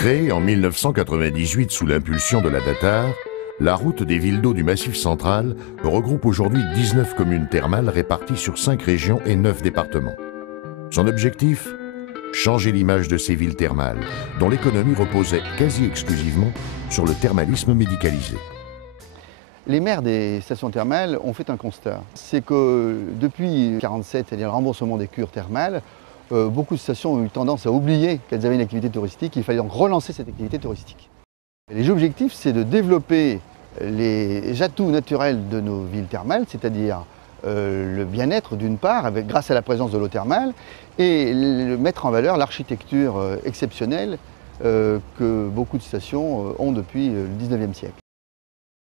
Créée en 1998 sous l'impulsion de la DATAR, la route des villes d'eau du Massif central regroupe aujourd'hui 19 communes thermales réparties sur 5 régions et 9 départements. Son objectif ? Changer l'image de ces villes thermales, dont l'économie reposait quasi exclusivement sur le thermalisme médicalisé. Les maires des stations thermales ont fait un constat. C'est que depuis 1947, c'est-à-dire le remboursement des cures thermales, beaucoup de stations ont eu tendance à oublier qu'elles avaient une activité touristique. Il fallait donc relancer cette activité touristique. Les objectifs, c'est de développer les atouts naturels de nos villes thermales, c'est-à-dire le bien-être d'une part, grâce à la présence de l'eau thermale, et mettre en valeur l'architecture exceptionnelle que beaucoup de stations ont depuis le 19e siècle.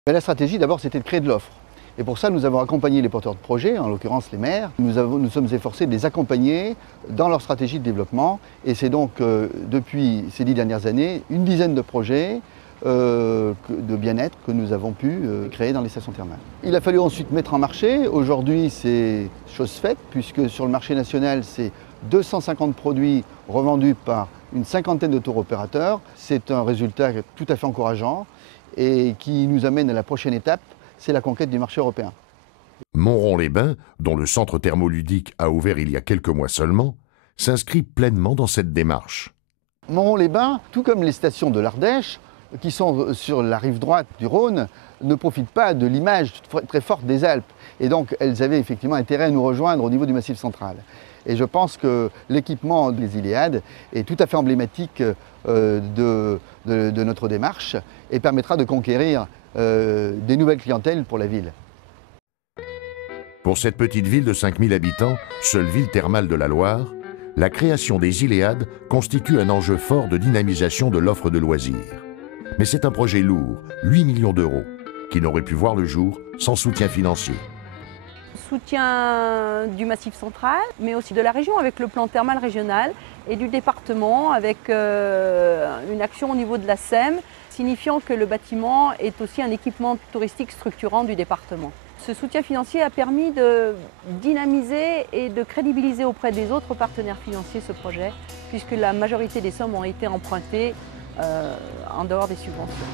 Mais la stratégie, d'abord, c'était de créer de l'offre. Et pour ça, nous avons accompagné les porteurs de projets, en l'occurrence les maires. Nous sommes efforcés de les accompagner dans leur stratégie de développement. Et c'est donc, depuis ces 10 dernières années, une dizaine de projets de bien-être que nous avons pu créer dans les stations thermales. Il a fallu ensuite mettre en marché. Aujourd'hui, c'est chose faite, puisque sur le marché national, c'est 250 produits revendus par une cinquantaine de tours opérateurs. C'est un résultat tout à fait encourageant et qui nous amène à la prochaine étape, c'est la conquête du marché européen. Montrond-les-Bains, dont le centre thermoludique a ouvert il y a quelques mois seulement, s'inscrit pleinement dans cette démarche. Montrond-les-Bains, tout comme les stations de l'Ardèche, qui sont sur la rive droite du Rhône, ne profitent pas de l'image très forte des Alpes. Et donc, elles avaient effectivement intérêt à nous rejoindre au niveau du Massif central. Et je pense que l'équipement des Iléades est tout à fait emblématique de notre démarche et permettra de conquérir des nouvelles clientèles pour la ville. Pour cette petite ville de 5000 habitants, seule ville thermale de la Loire, la création des Iléades constitue un enjeu fort de dynamisation de l'offre de loisirs. Mais c'est un projet lourd, 8 millions d'euros, qui n'aurait pu voir le jour sans soutien financier. Soutien du Massif central, mais aussi de la région avec le plan thermal régional et du département avec une action au niveau de la SEM, signifiant que le bâtiment est aussi un équipement touristique structurant du département. Ce soutien financier a permis de dynamiser et de crédibiliser auprès des autres partenaires financiers ce projet, puisque la majorité des sommes ont été empruntées en dehors des subventions.